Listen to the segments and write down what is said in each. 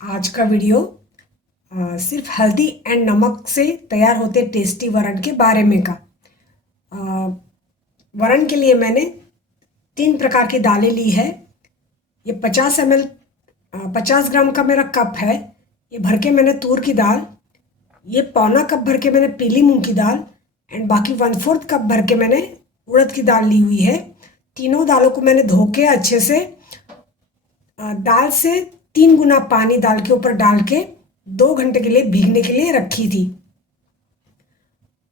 आज का वीडियो सिर्फ हल्दी एंड नमक से तैयार होते टेस्टी वरण के बारे में का। अ, वरण के लिए मैंने 3 प्रकार की दालें ली है। ये 50 ग्राम का मेरा कप है। ये भर के मैंने तूर की दाल, ये पौना कप भर के मैंने पीली मूंग की दाल एंड बाकी 1/4 कप भर के मैंने उड़द की दाल ली हुई है। तीनों दालों को मैंने धो के अच्छे से दाल से 3 गुना पानी दाल के ऊपर डाल के 2 घंटे के लिए भीगने के लिए रखी थी।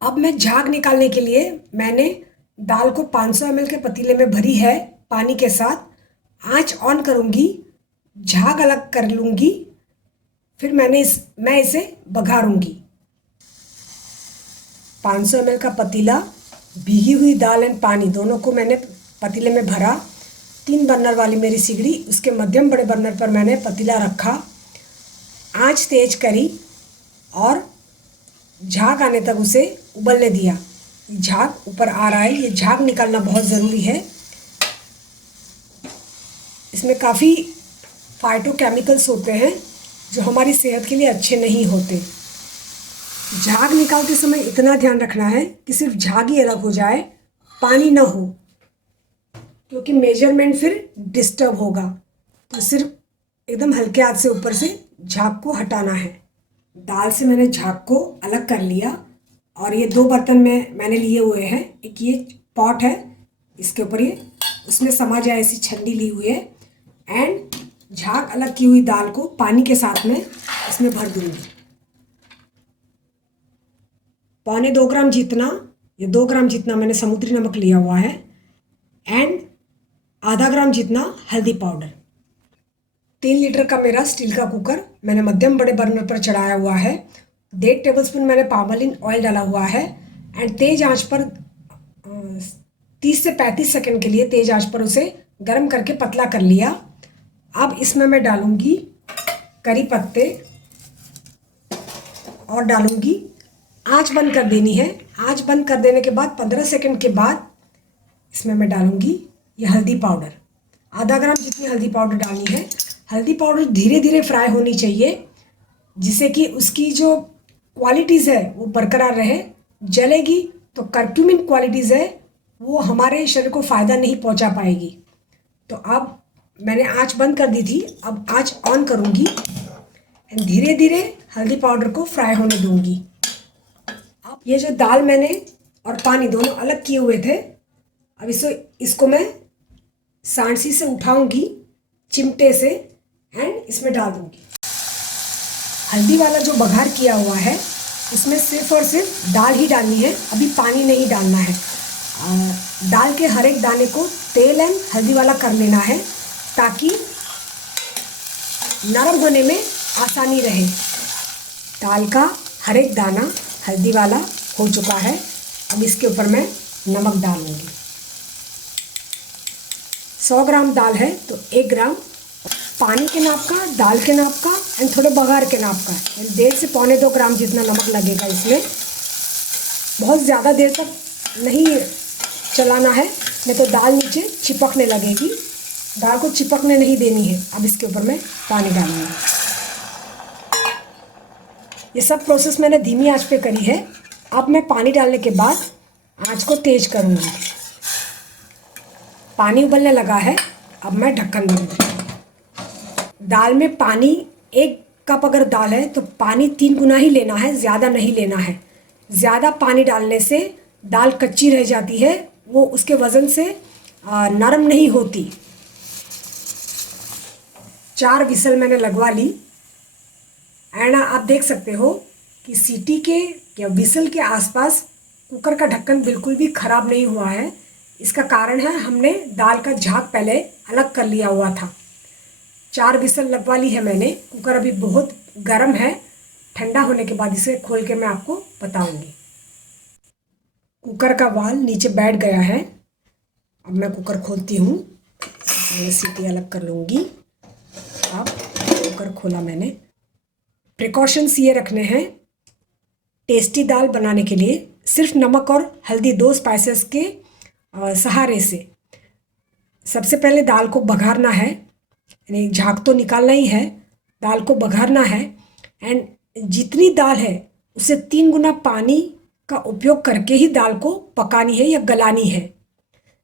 अब मैं झाग निकालने के लिए मैंने दाल को 500 ml के पतीले में भरी है पानी के साथ। आंच ऑन करूंगी, झाग अलग कर लूंगी, फिर मैं इसे बघारूंगी। 500 ml का पतीला, भीगी हुई दाल एंड पानी दोनों को मैंने पतीले में भरा। 3 बर्नर वाली मेरी सिगड़ी, उसके मध्यम बड़े बर्नर पर मैंने पतीला रखा, आंच तेज करी और झाग आने तक उसे उबलने दिया। झाग ऊपर आ रहा है, ये झाग निकालना बहुत ज़रूरी है। इसमें काफ़ी फाइटोकेमिकल्स होते हैं जो हमारी सेहत के लिए अच्छे नहीं होते। झाग निकालते समय इतना ध्यान रखना है कि सिर्फ झाग ही अलग हो जाए, पानी ना हो, क्योंकि मेजरमेंट फिर डिस्टर्ब होगा। तो सिर्फ एकदम हल्के हाथ से ऊपर से झाग को हटाना है। दाल से मैंने झाग को अलग कर लिया और ये 2 बर्तन में मैंने लिए हुए हैं। एक ये पॉट है, इसके ऊपर ये उसमें समा जाए ऐसी छन्नी ली हुई है एंड झाग अलग की हुई दाल को पानी के साथ में इसमें भर दूंगी। 2.25 ग्राम जितना, ये 2 ग्राम जितना मैंने समुद्री नमक लिया हुआ है एंड आधा ग्राम जितना हल्दी पाउडर। 3 लीटर का मेरा स्टील का कुकर मैंने मध्यम बड़े बर्नर पर चढ़ाया हुआ है। 1.5 टेबलस्पून मैंने पामोलिन ऑयल डाला हुआ है एंड तेज आंच पर 30 से 35 सेकंड के लिए तेज आंच पर उसे गर्म करके पतला कर लिया। अब इसमें मैं डालूंगी करी पत्ते और डालूंगी, आंच बंद कर देनी है। आंच बंद कर देने के बाद 15 सेकंड के बाद इसमें मैं डालूंगी ये हल्दी पाउडर। आधा ग्राम जितनी हल्दी पाउडर डालनी है। हल्दी पाउडर धीरे धीरे फ्राई होनी चाहिए, जिससे कि उसकी जो क्वालिटीज़ है वो बरकरार रहे। जलेगी तो कर्क्यूमिन क्वालिटीज़ है वो हमारे शरीर को फ़ायदा नहीं पहुंचा पाएगी। तो अब मैंने आंच बंद कर दी थी, अब आंच ऑन करूंगी एंड धीरे धीरे हल्दी पाउडर को फ्राई होने दूंगी। अब ये जो दाल मैंने और पानी दोनों अलग किए हुए थे, अब इसको मैं सांडसी से उठाऊंगी चिमटे से एंड इसमें डाल दूंगी। हल्दी वाला जो बघार किया हुआ है उसमें सिर्फ और सिर्फ दाल ही डालनी है, अभी पानी नहीं डालना है। दाल के हर एक दाने को तेल एंड हल्दी वाला कर लेना है ताकि नरम होने में आसानी रहे। दाल का हर एक दाना हल्दी वाला हो चुका है। अब इसके ऊपर मैं नमक डालूंगी। 100 ग्राम दाल है तो 1 ग्राम पानी के नाप का, दाल के नाप का एंड थोड़े बघार के नाप का 1.5 से 2.25 ग्राम जितना नमक लगेगा इसमें। बहुत ज़्यादा देर तक नहीं चलाना है, नहीं तो दाल नीचे चिपकने लगेगी। दाल को चिपकने नहीं देनी है। अब इसके ऊपर मैं पानी डालूंगी। ये सब प्रोसेस मैंने धीमी आंच पे करी है। अब मैं पानी डालने के बाद आंच को तेज करूंगी। पानी उबलने लगा है, अब मैं ढक्कन दूंगी। दाल में पानी 1 कप अगर दाल है तो पानी 3 गुना ही लेना है, ज़्यादा नहीं लेना है। ज़्यादा पानी डालने से दाल कच्ची रह जाती है, वो उसके वज़न से नरम नहीं होती। 4 विसल मैंने लगवा ली एंड आप देख सकते हो कि सीटी के या विसल के आसपास कुकर का ढक्कन बिल्कुल भी ख़राब नहीं हुआ है। इसका कारण है हमने दाल का झाग पहले अलग कर लिया हुआ था। 4 विसल लगवा ली है मैंने। कुकर अभी बहुत गर्म है, ठंडा होने के बाद इसे खोल के मैं आपको बताऊंगी। कुकर का वाल नीचे बैठ गया है। अब मैं कुकर खोलती हूँ, मैं सीटी अलग कर लूँगी। अब कुकर खोला मैंने। प्रिकॉशंस ये रखने हैं टेस्टी दाल बनाने के लिए। सिर्फ नमक और हल्दी 2 स्पाइसेस के सहारे से सबसे पहले दाल को बघारना है, यानी झाग तो निकालना ही है। दाल को बघारना है। एंड जितनी दाल है उससे 3 गुना पानी का उपयोग करके ही दाल को पकानी है या गलानी है।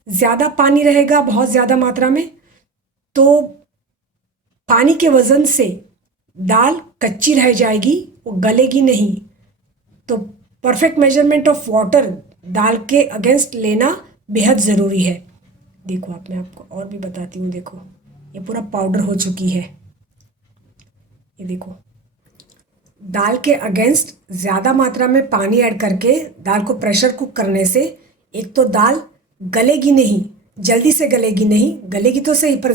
ज़्यादा पानी रहेगा बहुत ज़्यादा मात्रा में तो पानी के वज़न से दाल कच्ची रह जाएगी, वो गलेगी नहीं। तो परफेक्ट मेजरमेंट ऑफ वाटर दाल के अगेंस्ट लेना बेहद ज़रूरी है। देखो आप, मैं आपको और भी बताती हूँ। देखो ये पूरा पाउडर हो चुकी है। ये देखो, दाल के अगेंस्ट ज़्यादा मात्रा में पानी ऐड करके दाल को प्रेशर कुक करने से एक तो दाल गलेगी नहीं, जल्दी से गलेगी नहीं, गलेगी तो सही पर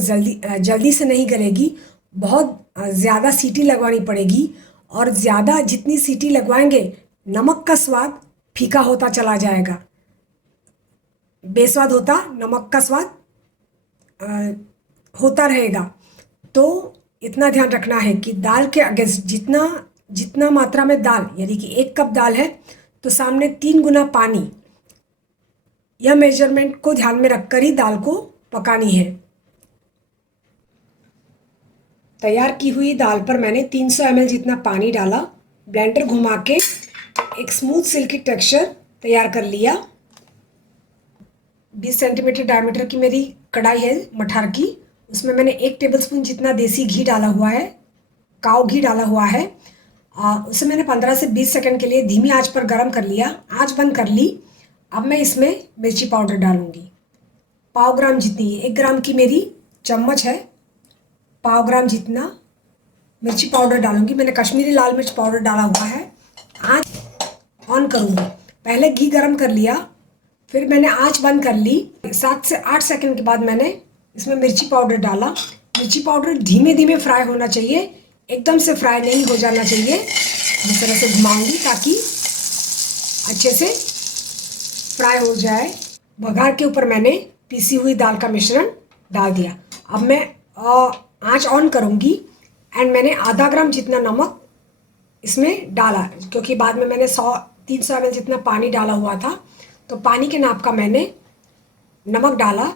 जल्दी से नहीं गलेगी। बहुत ज़्यादा सीटी लगवानी पड़ेगी और ज़्यादा जितनी सीटी लगवाएंगे नमक का स्वाद फीका होता चला जाएगा, बेस्वाद होता नमक का स्वाद होता रहेगा। तो इतना ध्यान रखना है कि दाल के अगेंस्ट जितना मात्रा में दाल, यानी कि 1 कप दाल है तो सामने 3 गुना पानी, यह मेजरमेंट को ध्यान में रखकर ही दाल को पकानी है। तैयार की हुई दाल पर मैंने 300 ml जितना पानी डाला, ब्लेंडर घुमा के एक स्मूथ सिल्की टेक्सचर तैयार कर लिया। 20 सेंटीमीटर डायमीटर की मेरी कढ़ाई है मठार की, उसमें मैंने 1 टेबलस्पून जितना देसी घी डाला हुआ है, काव घी डाला हुआ है। उसे मैंने 15 से 20 सेकंड के लिए धीमी आंच पर गर्म कर लिया, आंच बंद कर ली। अब मैं इसमें मिर्ची पाउडर डालूंगी, 1/2 ग्राम जितनी, 1 ग्राम की मेरी चम्मच है, 1/2 ग्राम जितना मिर्ची पाउडर डालूंगी। मैंने कश्मीरी लाल मिर्च पाउडर डाला हुआ है। आंच ऑन करूंगी, पहले घी गर्म कर लिया, फिर मैंने आंच बंद कर ली। 7 से 8 सेकंड के बाद मैंने इसमें मिर्ची पाउडर डाला। मिर्ची पाउडर धीमे धीमे फ्राई होना चाहिए, एकदम से फ्राई नहीं हो जाना चाहिए। इस तरह से घुमाऊंगी ताकि अच्छे से फ्राई हो जाए। बघार के ऊपर मैंने पीसी हुई दाल का मिश्रण डाल दिया। अब मैं आंच ऑन करूंगी एंड मैंने आधा ग्राम जितना नमक इसमें डाला, क्योंकि बाद में मैंने 300 ml जितना पानी डाला हुआ था, तो पानी के नाप का मैंने नमक डाला।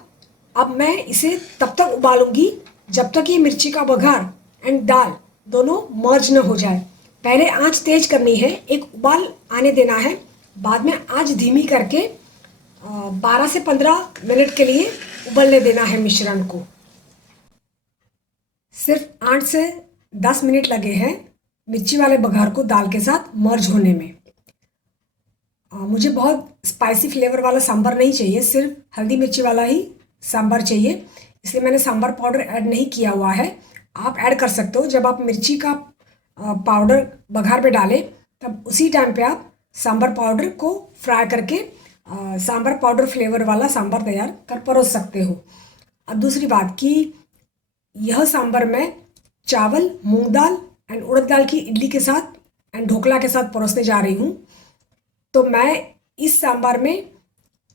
अब मैं इसे तब तक उबालूंगी जब तक ये मिर्ची का बघार एंड दाल दोनों मर्ज न हो जाए। पहले आंच तेज करनी है, एक उबाल आने देना है, बाद में आंच धीमी करके 12 से 15 मिनट के लिए उबलने देना है मिश्रण को। सिर्फ 8 से 10 मिनट लगे हैं मिर्ची वाले बघार को दाल के साथ मर्ज होने में। मुझे बहुत स्पाइसी फ्लेवर वाला सांभर नहीं चाहिए, सिर्फ हल्दी मिर्ची वाला ही सांभर चाहिए, इसलिए मैंने सांभर पाउडर ऐड नहीं किया हुआ है। आप ऐड कर सकते हो, जब आप मिर्ची का पाउडर बघार पे डालें तब उसी टाइम पे आप सांभर पाउडर को फ्राई करके सांभर पाउडर फ्लेवर वाला सांभर तैयार कर परोस सकते हो। अब दूसरी बात कि यह सांभर मैं चावल, मूंग दाल एंड उड़द दाल की इडली के साथ एंड ढोकला के साथ परोसने जा रही हूँ। तो मैं इस सांभर में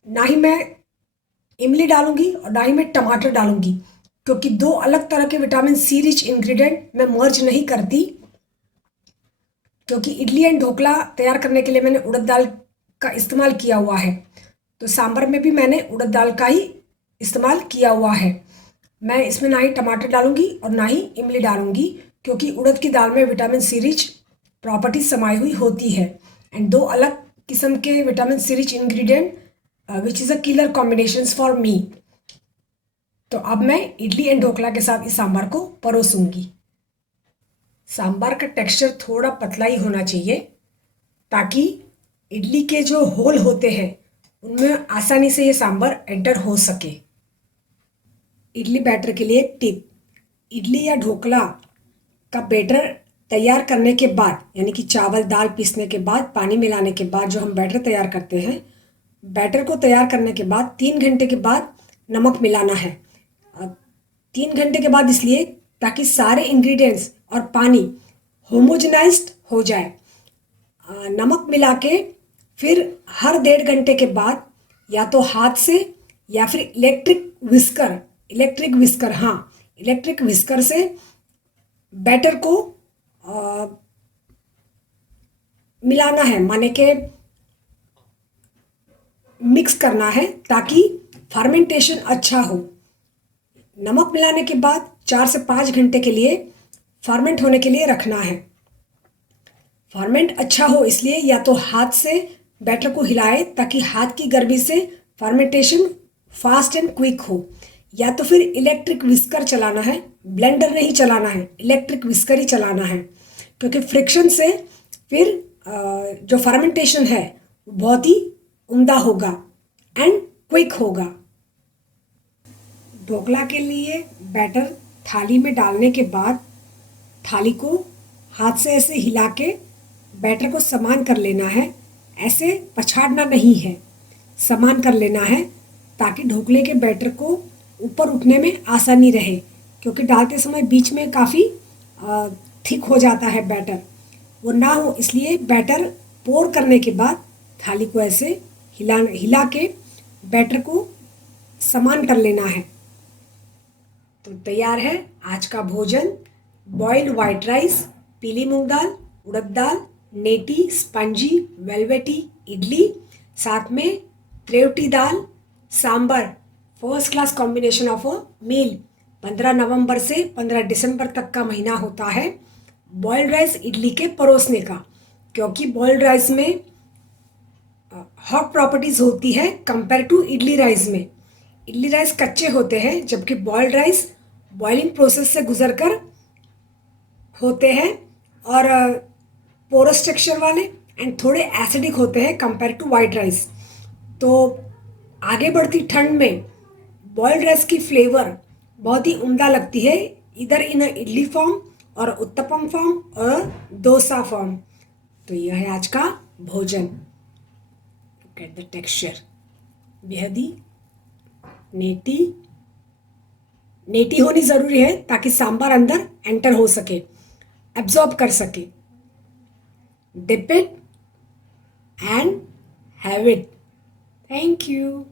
ना ही मैं इमली डालूंगी और ना ही मैं टमाटर डालूंगी, क्योंकि 2 अलग तरह के विटामिन सी रिच इंग्रेडिएंट मैं मर्ज नहीं करती। क्योंकि इडली एंड ढोकला तैयार करने के लिए मैंने उड़द दाल का इस्तेमाल किया हुआ है, तो सांभर में भी मैंने उड़द दाल का ही इस्तेमाल किया हुआ है। मैं इसमें ना ही टमाटर डालूंगी और ना ही इमली डालूंगी, क्योंकि उड़द की दाल में विटामिन सी रिच प्रॉपर्टीज समाई हुई होती है एंड 2 अलग किस्म के vitamin C rich ingredient which is a killer combinations for me. तो अब मैं इडली एंड ढोकला के साथ इस सांभर को परोसूंगी। सांभर का टेक्सचर थोड़ा पतला ही होना चाहिए, ताकि इडली के जो होल होते हैं उनमें आसानी से ये सांभर एंटर हो सके। इडली बैटर के लिए एक टिप, इडली या ढोकला का बैटर तैयार करने के बाद, यानी कि चावल दाल पीसने के बाद, पानी मिलाने के बाद जो हम बैटर तैयार करते हैं, बैटर को तैयार करने के बाद 3 घंटे के बाद नमक मिलाना है। 3 घंटे के बाद इसलिए ताकि सारे इंग्रेडिएंट्स और पानी होमोजेनाइज्ड हो जाए। नमक मिला के फिर हर 1.5 घंटे के बाद या तो हाथ से या फिर इलेक्ट्रिक विस्कर से बैटर को मिलाना है, माने के मिक्स करना है ताकि फर्मेंटेशन अच्छा हो। नमक मिलाने के बाद 4 से 5 घंटे के लिए फर्मेंट होने के लिए रखना है। फर्मेंट अच्छा हो इसलिए या तो हाथ से बैटर को हिलाए ताकि हाथ की गर्मी से फर्मेंटेशन फास्ट एंड क्विक हो, या तो फिर इलेक्ट्रिक विस्कर चलाना है, ब्लेंडर नहीं चलाना है, इलेक्ट्रिक विस्कर ही चलाना है, क्योंकि फ्रिक्शन से फिर जो फर्मेंटेशन है बहुत ही उम्दा होगा एंड क्विक होगा। ढोकला के लिए बैटर थाली में डालने के बाद थाली को हाथ से ऐसे हिला के बैटर को समान कर लेना है। ऐसे पछाड़ना नहीं है, समान कर लेना है ताकि ढोकले के बैटर को ऊपर उठने में आसानी रहे, क्योंकि डालते समय बीच में काफ़ी थिक हो जाता है बैटर, वो ना हो इसलिए बैटर पोर करने के बाद थाली को ऐसे हिला के बैटर को समान कर लेना है। तो तैयार है आज का भोजन, बॉइल्ड वाइट राइस, पीली मूंग दाल, उड़द दाल, नेटी, स्पंजी, वेलवेटी इडली, साथ में त्रेवटी dal, sambar, first class combination of a meal. 15 नवंबर से 15 दिसंबर तक का महीना होता है बॉइल्ड राइस इडली के परोसने का, क्योंकि बॉइल्ड राइस में हॉट प्रॉपर्टीज़ होती है कंपेयर टू इडली राइस में। इडली राइस कच्चे होते हैं जबकि बॉइल्ड राइस बॉइलिंग प्रोसेस से गुजरकर होते हैं और पोरस टेक्सचर वाले एंड थोड़े एसिडिक होते हैं कंपेयर टू वाइट राइस। तो आगे बढ़ती ठंड में बॉइल्ड राइस की फ्लेवर बहुत ही उम्दा लगती है, इधर इन इडली फॉर्म और उत्तपम फॉर्म और डोसा फॉर्म। तो यह है आज का भोजन। गेट द टेक्सचर, बेहद ही नेटी होनी ज़रूरी है ताकि सांभर अंदर एंटर हो सके, एब्जॉर्ब कर सके। Dip it and have it. Thank you.